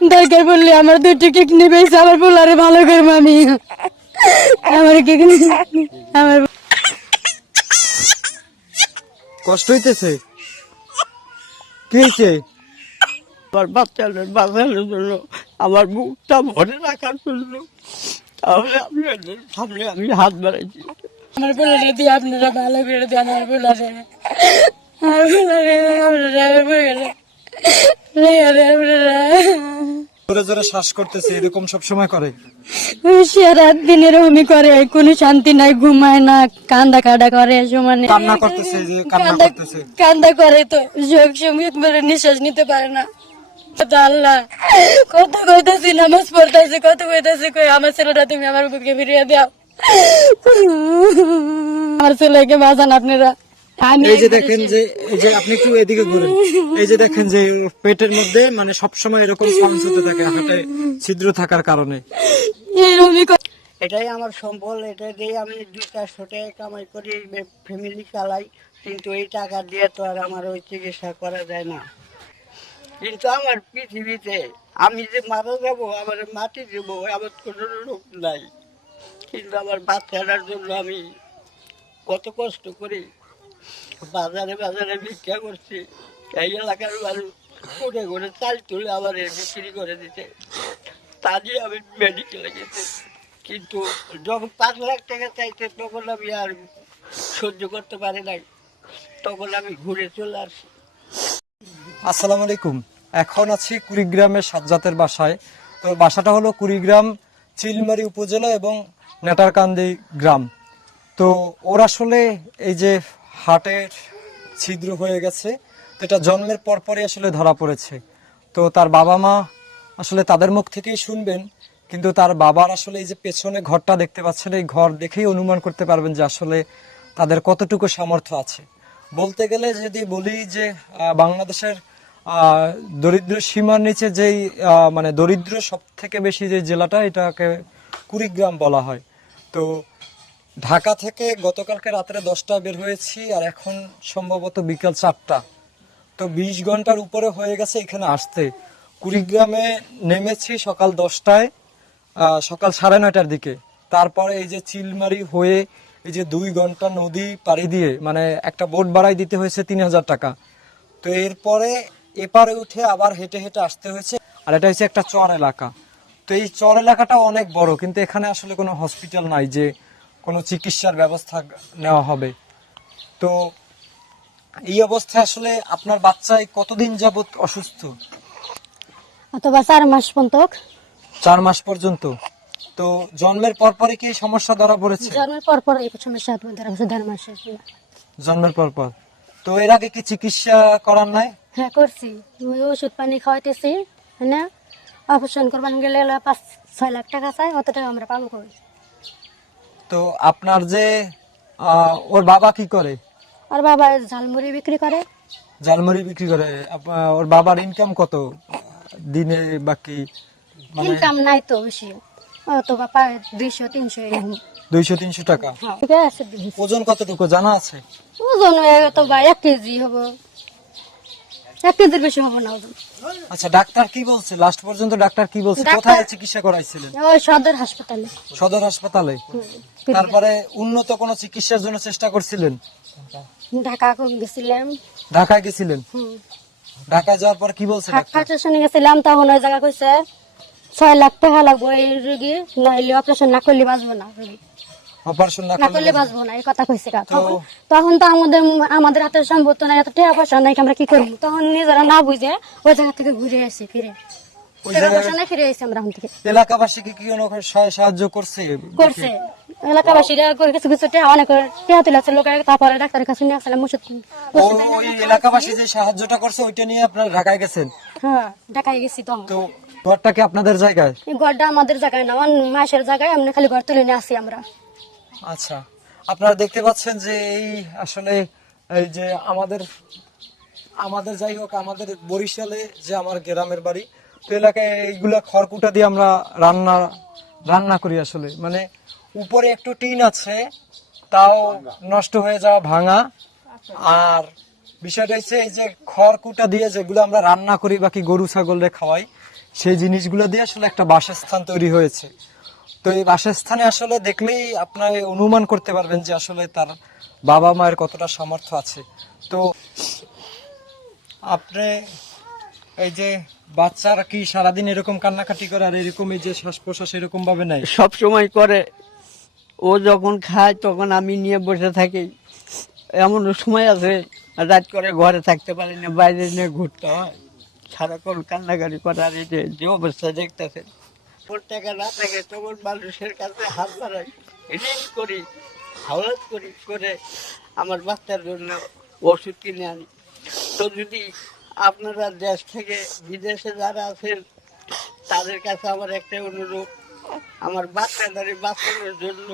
দরকার পড়লে আমার 2টি কিডনি বেঁচে আমার পোলারে ভালো করবো আমি। আমার কিডনি আমার কষ্ট হইতেছে, কি হয়েছে? আমার বাচ্চাদের বাঁচানোর জন্য, আমার বুকটা ভরে রাখার জন্য, তাহলে আপনাদের সামনে আমি হাত বাড়াইছি। আমার পোলারে দিয়ে আপনারা ভালো করে দেন। আমার পোলারে আমার পোলারে জোরে জোরে শ্বাস করতেছে, এরকম সব সময় করে? রাত দিনের এরকমই করে, কোনো শান্তি নাই, ঘুমায় না, কান্দা কাটা করে সমানে, কান্না করতেছে, কান্না করতেছে। কান্দা করে তো যোগ সঙ্গে নিঃশ্বাস নিতে পারে না। আল্লাহ কত কইতেছি, নামাজ পড়তেছি, কত কইতেছি, কই আমার ছেলেটা তুমি আমার বুকে ফিরিয়ে দাও, আমার ছেলেকে বাঁচান আপনারা। এই যে দেখেন যে, এই যে আপনি একটু এদিকে ঘুরেন, এই যে দেখেন যে পেটের মধ্যে মানে সবসময় এরকম পাঞ্চ হতে থাকে, হাতে ছিদ্র থাকার কারণে। এটাই আমার সম্বল, এটা দিয়ে আমি 200-400 টাকা কামাই করি, ফ্যামিলি চালাই। কিন্তু এই টাকা দিয়ে তো আর আমার ওই চিকিৎসা করা যায় না। কিন্তু আমার পৃথিবীতে আমি যে মারা যাবো, আমার মাটি দেবো, আমার কোনো রোগ নাই। কিন্তু আমার বাচ্চাটার জন্য আমি কত কষ্ট করি, বাজারে বাজারে ভিক্ষা করছি। এই এলাকার মানুষ ঘুরে ঘুরে চাল তুলে আমার বিক্রি করে দিতে, তা দিয়ে আমি মেডিকেলে গেছি। কিন্তু যখন 5 লাখ টাকা চাইতে, তখন আমি আর সহ্য করতে পারি নাই, তখন আমি ঘুরে চলে আসি। আসসালামু আলাইকুম। এখন আছি কুড়িগ্রামের সাজ্জাতের বাসায়। তো বাসাটা হলো কুড়িগ্রাম চিলমারি উপজেলা এবং নেটারকান্দি গ্রাম। তো ওর আসলে এই যে হার্টের ছিদ্র হয়ে গেছে, তো এটা জন্মের পরপরই আসলে ধরা পড়েছে। তো তার বাবা মা আসলে তাদের মুখ থেকেই শুনবেন, কিন্তু তার বাবার আসলে এই যে পেছনে ঘরটা দেখতে পাচ্ছেন, এই ঘর দেখেই অনুমান করতে পারবেন যে আসলে তাদের কতটুকু সামর্থ্য আছে। বলতে গেলে যদি বলি যে বাংলাদেশের দরিদ্র সীমার নিচে যেই মানে দরিদ্র সব থেকে বেশি যে জেলাটা, এটাকে কুড়িগ্রাম বলা হয়। তো ঢাকা থেকে গতকালকে রাত্রে 10টায় বের হয়েছি, আর এখন সম্ভবত বিকাল 4টা। তো 20 ঘন্টার উপরে হয়ে গেছে এখানে আসতে। কুড়িগ্রামে নেমেছি সকাল 10টায়, সকাল 9:30টার দিকে। তারপরে এই যে চিলমারি হয়ে এই যে 2 ঘন্টা নদী পাড়ি দিয়ে, মানে একটা বোট ভাড়ায় দিতে হয়েছে 3000 টাকা। তো এরপরে এপারে উঠে আবার হেঁটে হেঁটে আসতে হয়েছে। আর এটা হচ্ছে একটা চর এলাকা। তো এই চর এলাকাটা অনেক বড়, কিন্তু এখানে আসলে কোনো হসপিটাল নাই যে কোনো চিকিৎসার ব্যবস্থা নেওয়া হবে। তো এই অবস্থায় আসলে আপনার বাচ্চায় কতদিন যাবত অসুস্থ? অথবা 4 মাস পর্যন্ত। 4 মাস পর্যন্ত। তো জন্মের পরপরই কি সমস্যা ধরা পড়েছে? জন্মের পর এই সমস্যা ধরা পড়েছে 1.5 মাসে। জন্মের পরপর। তো এর আগে কি চিকিৎসা করার নাই? হ্যাঁ করছি, ওষুধ পানি খাওয়াইতেছি, হ্যাঁ না, অপারেশন করবার গেলে 5-6 লাখ টাকা চাই, অত টাকা আমরা পাবো কই? তো আপনার যে ওর বাবা কি করে? আর বাবা ঝালমুড়ি বিক্রি করে। ঝালমুড়ি বিক্রি করে। ওর বাবার ইনকাম কত দিনে? বাকি মানে ইনকাম নাই তো বেশি, অত বাবা 200-300 এরকম। 200-300 টাকা। হ্যাঁ ঠিক আছে। ওজন কতটুকু জানা আছে? ওজন তো ভাই 1 কেজি হবো, 1 কেজির বেশি হবো না ওজন। আচ্ছা, ডাক্তার কি বলছে লাস্ট পর্যন্ত? ডাক্তার কি বলছে? কোথায় চিকিৎসা করাইছিলেন? ওই সদর হাসপাতালে। সদর হাসপাতালে। তারপরে উন্নত কোনো চিকিৎসার জন্য চেষ্টা করছিলেন? ঢাকা গেছিলাম। ঢাকায় গেছিলেন? ঢাকায় যাওয়ার পর কি বলছে ডাক্তার? অপারেশনে গেছিলাম, তখন ওই জায়গা কইছে 6 লাখ টাকা লাগবে এই রোগী, নইলে অপারেশন না করলে বাঁচবো না, রোগী অপারেশন না না করলে করলে বাঁচবো না, এই কথা কইছে। তখন তো আমাদের হাতে সম্ভব না, এত টাকা পয়সা নাই, আমরা কি করবো? তখন নিজেরা না বুঝে ওই জায়গা থেকে ঘুরে আসি, ফিরে ফিরে আসি আমরা থেকে। এলাকাবাসী কি কোনো সাহায্য করছে? করছে এলাকাবাসীরা, কিছু কিছু টাকা অনেক টাকা তুলেছে লোকের, তারপরে ডাক্তারের কাছে নিয়ে আসলাম ওষুধ। ওই এলাকাবাসী যে সাহায্যটা করছে ওইটা নিয়ে আপনারা ঢাকায় গেছেন? হ্যাঁ ঢাকায় গেছি। তখন তো ঘরটা কি আপনাদের জায়গায়? এই ঘরটা আমাদের জায়গায় না, মাসের জায়গায়, আমরা খালি ঘর তুলে নিয়ে আসি আমরা। আচ্ছা, আপনারা দেখতে পাচ্ছেন যে এই আসলে এই যে আমাদের যাই হোক, আমাদের বরিশালে যে আমার গ্রামের বাড়ি, তো এলাকায় এইগুলা খড়কুটা দিয়ে আমরা রান্না করি আসলে। মানে উপরে একটু টিন আছে, তাও নষ্ট হয়ে যাওয়া, ভাঙা। আর বিষয়টা হচ্ছে এই যে খড়কুটা দিয়ে যেগুলো আমরা রান্না করি বাকি গরু ছাগলরে খাওয়াই, সেই জিনিসগুলো দিয়ে আসলে একটা বাসস্থান তৈরি হয়েছে। তো এই বাসস্থানে আসলে দেখলেই আপনারা অনুমান করতে পারবেন যে আসলে তার বাবা মায়ের কতটা সামর্থ্য আছে। তো আপনি এই যে বাচ্চারা কি সারাদিন এরকম কান্নাকাটি করে আর এরকম এই যে শ্বাস প্রশ্বাস এরকম ভাবে নেয়? সব সময় করে। ও যখন খায় তখন আমি নিয়ে বসে থাকি। এমন সময় আছে রাত করে ঘরে থাকতে পারি না, বাইরে নিয়ে ঘুরতে হয়, সারাক্ষণ কান্নাকাটি করে। আর এই যে অবস্থা দেখতেছেন, টাকা না থাকে তখন মানুষের কাছে হাত বাড়াই, ঋণ করি, হাওলাত করি, করে আমার বাচ্চার জন্য ওষুধ কিনে আনি। তো যদি আপনারা দেশ থেকে বিদেশে যারা আছেন তাদের কাছে আমার একটা অনুরোধ, আমার বাচ্চাটারে বাঁচানোর জন্য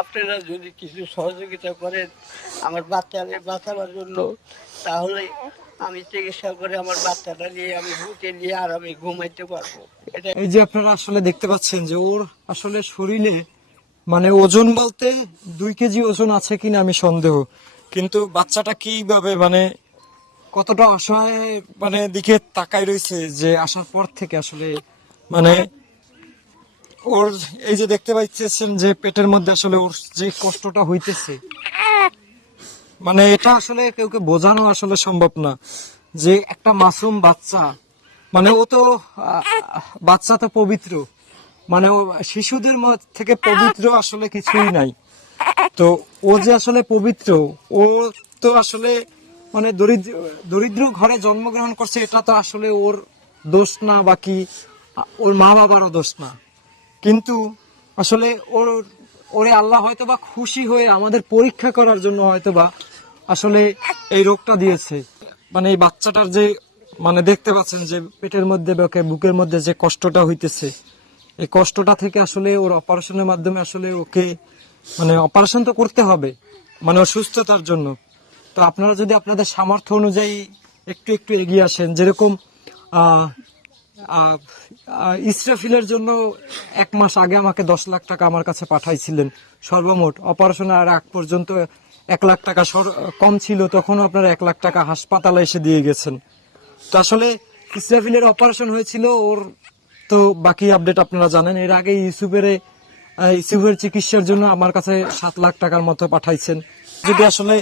আপনারা যদি কিছু সহযোগিতা করেন আমার বাচ্চারে বাঁচানোর জন্য, তাহলে আমি চিকিৎসা করে আমার বাচ্চাটা নিয়ে আমি বুকে নিয়ে আর আমি ঘুমাইতে পারবো। এটা এই যে আপনারা আসলে দেখতে পাচ্ছেন যে ওর আসলে শরীরে মানে ওজন বলতে 2 কেজি ওজন আছে কিনা আমি সন্দেহ, কিন্তু বাচ্চাটা কিভাবে মানে কতটা অসহায় মানে দিকে তাকাই রয়েছে যে আসার পর থেকে আসলে মানে ওর এই যে দেখতে পাচ্ছেন যে পেটের মধ্যে আসলে ওর যে কষ্টটা হইতেছে, মানে এটা আসলে কাউকে বোঝানো আসলে সম্ভব না যে একটা মাসুম বাচ্চা, মানে ও তো বাচ্চা তো পবিত্র, মানে ও শিশুদের থেকে পবিত্র আসলে কিছুই নাই। তো ও যে আসলে পবিত্র, ও তো আসলে মানে দরিদ্র ঘরে জন্মগ্রহণ করছে, এটা তো আসলে ওর দোষ না, বাকি ওর মা বাবারও দোষ না। কিন্তু আসলে ওরে আল্লাহ হয়তোবা খুশি হয়ে আমাদের পরীক্ষা করার জন্য হয়তোবা আসলে এই রোগটা দিয়েছে। মানে এই বাচ্চাটার যে মানে দেখতে পাচ্ছেন যে পেটের মধ্যে বুকের মধ্যে যে কষ্টটা হইতেছে, এই কষ্টটা থেকে আসলে ওর অপারেশনের মাধ্যমে আসলে ওকে মানে অপারেশন তো করতে হবে মানে ওর সুস্থতার জন্য। তো আপনারা যদি আপনাদের সামর্থ্য অনুযায়ী একটু একটু এগিয়ে আসেন, যেরকম ইসরাফিলের জন্য 1 মাস আগে আমাকে 10 লাখ টাকা আমার কাছে পাঠাইছিলেন সর্বমোট। অপারেশনের আগ পর্যন্ত 1 লাখ টাকা কম ছিল, তখনও আপনারা 1 লাখ টাকা হাসপাতালে এসে দিয়ে গেছেন। তো আসলে ইসরাফিলের অপারেশন হয়েছিল ওর, তো বাকি আপডেট আপনারা জানেন। এর আগে ইউসুফের চিকিৎসার জন্য আমার কাছে 7 লাখ টাকার মতো পাঠাইছেন। যদি আসলে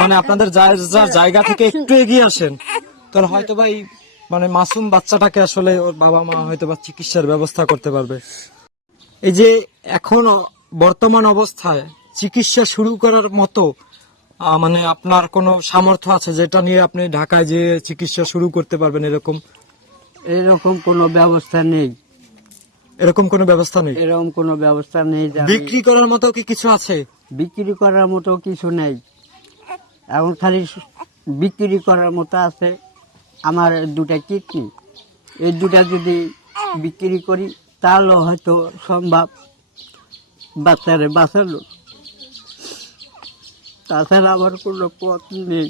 মানে আপনাদের জায়গা থেকে একটু এগিয়ে আসেন তাহলে হয়তোবা এই মানে মাসুম বাচ্চাটাকে আসলে ওর বাবা মা হয়তোবা চিকিৎসার ব্যবস্থা করতে পারবে। এই যে এখন বর্তমান অবস্থায় চিকিৎসা শুরু করার মতো মানে আপনার কোনো সামর্থ্য আছে যেটা নিয়ে আপনি ঢাকায় যে চিকিৎসা শুরু করতে পারবেন? এরকম কোনো ব্যবস্থা নেই। এরকম কোনো ব্যবস্থা নেই? এরকম কোনো ব্যবস্থা নেই। বিক্রি করার মতো কি কিছু আছে? বিক্রি করার মতো কিছু নেই। এখন খালি বিক্রি করার মতো আছে আমার 2টা কিডনি। এই 2টা যদি বিক্রি করি তাহলে হয়তো সম্ভব বাচ্চারে বাঁচালো, তাছাড়া আমার কোনো পথ নেই।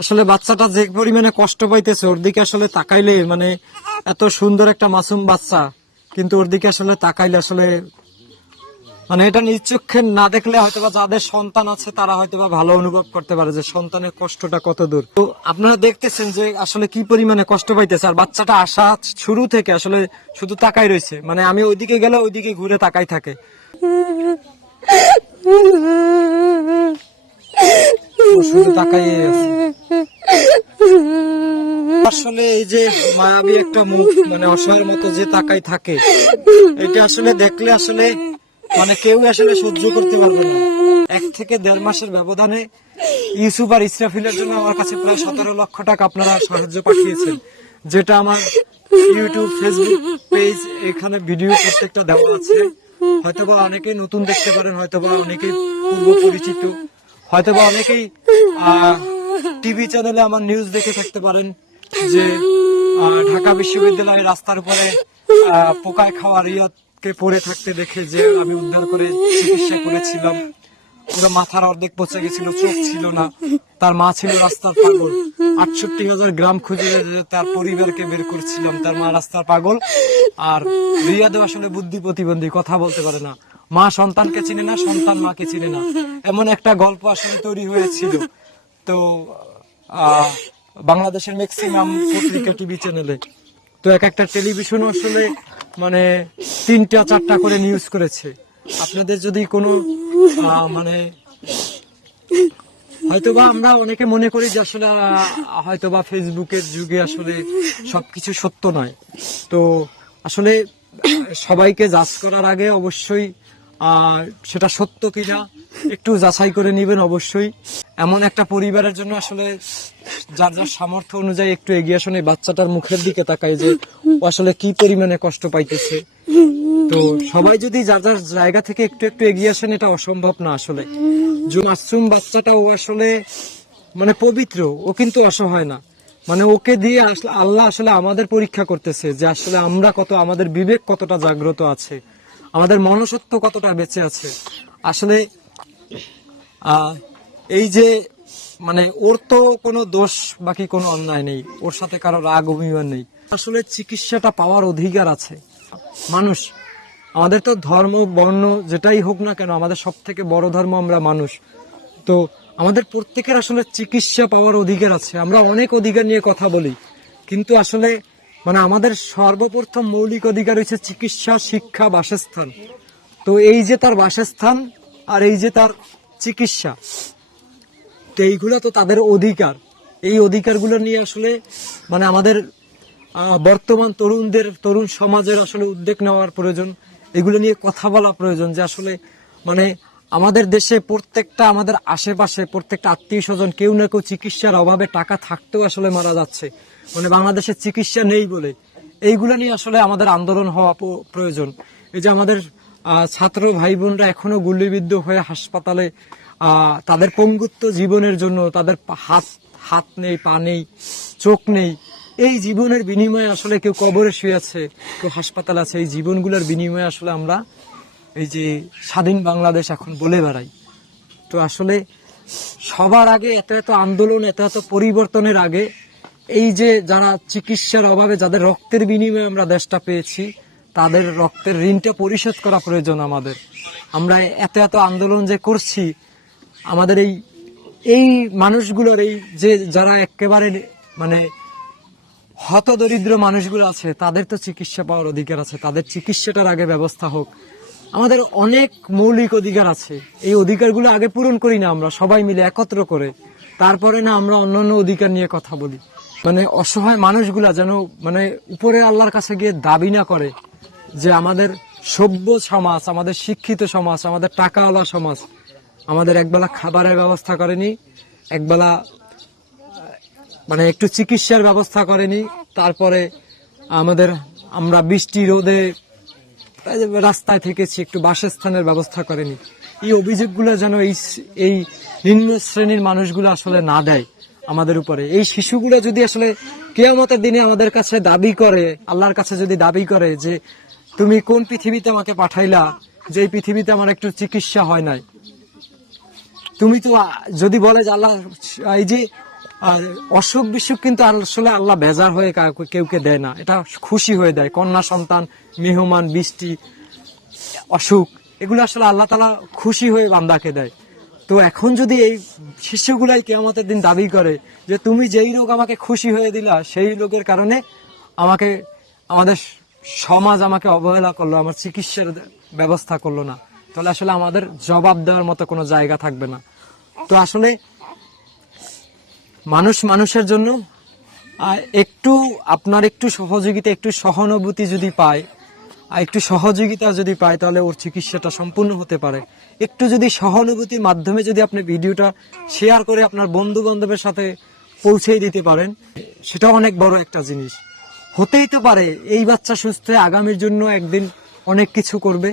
আসলে বাচ্চাটা যে পরিমাণে কষ্ট পাইতেছে ওর দিকে আসলে তাকাইলে, মানে এত সুন্দর একটা মাসুম বাচ্চা, কিন্তু ওর দিকে আসলে তাকাইলে আসলে মানে এটা নিজ চোখে না দেখলে হয়তোবা যাদের সন্তান আছে তারা হয়তোবা ভালো অনুভব করতে পারে যে সন্তানের কষ্টটা কত দূর। তো আপনারা দেখতেছেন যে আসলে কি পরিমাণে কষ্ট পাইতেছে, আর বাচ্চাটা আসা শুরু থেকে আসলে শুধু তাকাই রয়েছে, মানে আমি ওইদিকে গেলে ওইদিকে ঘুরে তাকাই থাকে। শুধু তাকাই আছে। আসলে এই যে মায়াবী একটা মুখ, মানে অসহায়ের মতো যে তাকাই থাকে, এটা আসলে দেখলে আসলে মানে কেউ আসলে সহ্য করতে পারবে না। 1 থেকে 1.5 মাসের ব্যবধানে ইউসুফ আর ইসরাফিলের জন্য আমার কাছে প্রায় 17 লক্ষ টাকা আপনারা সাহায্য পাঠিয়েছেন, যেটা আমার ইউটিউব, ফেসবুক পেজ, এখানে ভিডিও প্রত্যেকটা দেওয়া আছে। হয়তোবা অনেকেই নতুন দেখতে পারেন, হয়তোবা অনেকেই পূর্ব পরিচিত, হয়তোবা অনেকেই টিভি চ্যানেলে আমার নিউজ দেখে থাকতে পারেন যে ঢাকা বিশ্ববিদ্যালয়ের রাস্তার উপরে পোকায় খাওয়া রিয়াদকে পড়ে থাকতে দেখে যে আমি উদ্ধার করে চিকিৎসা করেছিলাম। ওরা মাথার অর্ধেক পচে গেছিল, চোখ ছিল না, তার মা ছিল রাস্তার পাগল। 68,000 গ্রাম খুঁজে তার পরিবারকে বের করছিলাম, তার মা রাস্তার পাগল। আর রিয়াদও আসলে বুদ্ধি প্রতিবন্ধী, কথা বলতে পারে না, মা সন্তানকে চিনে না, সন্তান মাকে চিনে না, এমন একটা গল্প আসলে তৈরি হয়েছিল। তো বাংলাদেশের ম্যাক্সিমাম পত্রিকা টিভি চ্যানেলে। তো এক একটা টেলিভিশন আসলে মানে 3টা 4টা করে নিউজ করেছে। আপনাদের যদি কোনো মানে হয়তোবা আমরা অনেকে মনে করি যে আসলে হয়তোবা ফেসবুকের যুগে আসলে সবকিছু সত্য নয়। তো আসলে সবাইকে যাচ করার আগে অবশ্যই সেটা সত্য কিনা একটু যাচাই করে নেবেন। অবশ্যই এমন একটা পরিবারের জন্য আসলে যার যার সামর্থ্য অনুযায়ী একটু এগিয়ে আসুন। এই বাচ্চাটার মুখের দিকে তাকাই যে ও আসলে কি পরিমাণে কষ্ট পাইতেছে। তো সবাই যদি যার যার জায়গা থেকে একটু একটু এগিয়ে আসেন, এটা অসম্ভব না আসলে। যে মাসুম বাচ্চাটা ও আসলে মানে পবিত্র, ও কিন্তু অসহায় না। মানে ওকে দিয়ে আসলে আল্লাহ আসলে আমাদের পরীক্ষা করতেছে যে আসলে আমরা কত, আমাদের বিবেক কতটা জাগ্রত আছে, আমাদের মনুষ্যত্ব কতটা বেঁচে আছে। আসলে এই যে মানে ওর তো কোনো দোষ বাকি কোনো অন্যায় নেই, ওর সাথে কারো রাগ অভিমান নেই। আসলে চিকিৎসাটা পাওয়ার অধিকার আছে মানুষ। আমাদের তো ধর্ম বর্ণ যেটাই হোক না কেন, আমাদের সব থেকে বড় ধর্ম আমরা মানুষ। তো আমাদের প্রত্যেকের আসলে চিকিৎসা পাওয়ার অধিকার আছে। আমরা অনেক অধিকার নিয়ে কথা বলি, কিন্তু আসলে মানে আমাদের সর্বপ্রথম মৌলিক অধিকার হচ্ছে চিকিৎসা, শিক্ষা, বাসস্থান। তো এই যে তার বাসস্থান আর এই যে তার চিকিৎসা, তো এইগুলো তো তাদের অধিকার। এই অধিকারগুলো নিয়ে আসলে মানে আমাদের বর্তমান তরুণ সমাজের আসলে উদ্যোগ নেওয়ার প্রয়োজন। এগুলো নিয়ে কথা বলা প্রয়োজন যে আসলে মানে আমাদের দেশে প্রত্যেকটা, আমাদের আশেপাশে প্রত্যেকটা আত্মীয় স্বজন কেউ না কেউ চিকিৎসার অভাবে টাকা থাকতেও আসলে মারা যাচ্ছে, মানে বাংলাদেশে চিকিৎসা নেই বলে। এইগুলো নিয়ে আসলে আমাদের আন্দোলন হওয়া প্রয়োজন। এই যে আমাদের ছাত্র ভাই বোনরা এখনো গুলিবিদ্ধ হয়ে হাসপাতালে, তাদের পঙ্গুত্ব জীবনের জন্য, তাদের হাত নেই, পা নেই, চোখ নেই, এই জীবনের বিনিময়ে আসলে কেউ কবরে শুয়ে আছে, কেউ হাসপাতাল আছে। এই জীবনগুলোর বিনিময়ে আসলে আমরা এই যে স্বাধীন বাংলাদেশ এখন বলে বেড়াই। তো আসলে সবার আগে এত এত আন্দোলন, এত এত পরিবর্তনের আগে এই যে যারা চিকিৎসার অভাবে, যাদের রক্তের বিনিময়ে আমরা দেশটা পেয়েছি, তাদের রক্তের ঋণটা পরিশোধ করা প্রয়োজন আমাদের। আমরা এত এত আন্দোলন যে করছি, আমাদের এই মানুষগুলোর, এই যে যারা একেবারে মানে হতদরিদ্র মানুষগুলো আছে, তাদের তো চিকিৎসা পাওয়ার অধিকার আছে। তাদের চিকিৎসাটার আগে ব্যবস্থা হোক। আমাদের অনেক মৌলিক অধিকার আছে, এই অধিকারগুলো আগে পূরণ করি না আমরা সবাই মিলে একত্র করে, তারপরে না আমরা অন্যান্য অধিকার নিয়ে কথা বলি। মানে অসহায় মানুষগুলা যেন মানে উপরে আল্লাহর কাছে গিয়ে দাবি না করে যে আমাদের সভ্য সমাজ, আমাদের শিক্ষিত সমাজ, আমাদের টাকাওয়ালা সমাজ আমাদের একবেলা খাবারের ব্যবস্থা করেনি, একবেলা মানে একটু চিকিৎসার ব্যবস্থা করেনি, তারপরে আমরা বৃষ্টি রোদে রাস্তায় থেকেছি, একটু বাসস্থানের ব্যবস্থা করেনি। এই অভিযোগগুলো যেন এই নিম্ন শ্রেণীর মানুষগুলো আসলে না দেয় আমাদের উপরে। এই শিশুগুলো যদি আসলে কিয়ামতের দিনে আমাদের কাছে দাবি করে, আল্লাহর কাছে যদি দাবি করে যে তুমি কোন পৃথিবীতে আমাকে পাঠাইলা, যে এই পৃথিবীতে আমার একটু চিকিৎসা হয় নাই, তুমি তো যদি বলে যে আল্লাহ এই যে অসুখ বিসুখ কিন্তু আসলে আল্লাহ বেজার হয়ে কেউকে দেয় না, এটা খুশি হয়ে দেয়। কন্যা সন্তান, মেহমান, বৃষ্টি, অসুখ, এগুলো আসলে আল্লাহ তাআলা খুশি হয়ে বান্দাকে দেয়। তো এখন যদি এই শিশুগুলাই কিয়ামতের দিন দাবি করে যে তুমি যেই রোগ আমাকে খুশি হয়ে দিলা, সেই রোগের কারণে আমাদের সমাজ আমাকে অবহেলা করলো, আমার চিকিৎসার ব্যবস্থা করলো না, তাহলে আসলে আমাদের জবাব দেওয়ার মতো কোনো জায়গা থাকবে না। তো আসলে মানুষের জন্য আপনার একটু সহযোগিতা, একটু সহানুভূতি যদি পায়, আর একটু সহযোগিতা যদি পায়, তাহলে ওর চিকিৎসাটা সম্পূর্ণ হতে পারে। একটু যদি সহানুভূতির মাধ্যমে যদি আপনি ভিডিওটা শেয়ার করে আপনার বন্ধু বান্ধবের সাথে পৌঁছে দিতে পারেন, সেটা অনেক বড় একটা জিনিস। হতেই তো পারে এই বাচ্চা সুস্থ হয়ে আগামীর জন্য একদিন অনেক কিছু করবে,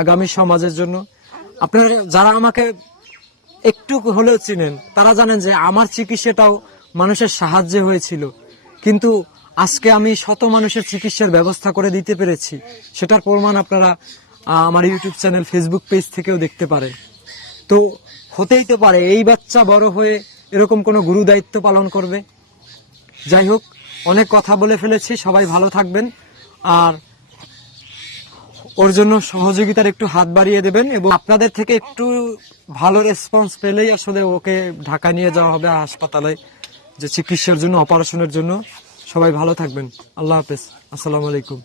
আগামী সমাজের জন্য। আপনারা যারা আমাকে একটু হলেও চিনেন, তারা জানেন যে আমার চিকিৎসাটাও মানুষের সাহায্যে হয়েছিল, কিন্তু আজকে আমি শত মানুষের চিকিৎসার ব্যবস্থা করে দিতে পেরেছি। সেটার প্রমাণ আপনারা আমার ইউটিউব চ্যানেল, ফেসবুক পেজ থেকেও দেখতে পারেন। তো হতেই তো পারে এই বাচ্চা বড় হয়ে এরকম কোনো গুরু দায়িত্ব পালন করবে। যাই হোক, অনেক কথা বলে ফেলেছি, সবাই ভালো থাকবেন, আর ওর জন্য সহযোগিতার একটু হাত বাড়িয়ে দেবেন, এবং আপনাদের থেকে একটু ভালো রেসপন্স পেলেই আসলে ওকে ঢাকা নিয়ে যাওয়া হবে হাসপাতালে, যে চিকিৎসার জন্য, অপারেশনের জন্য। সবাই ভালো থাকবেন। আল্লাহ হাফেজ। আসসালামু আলাইকুম।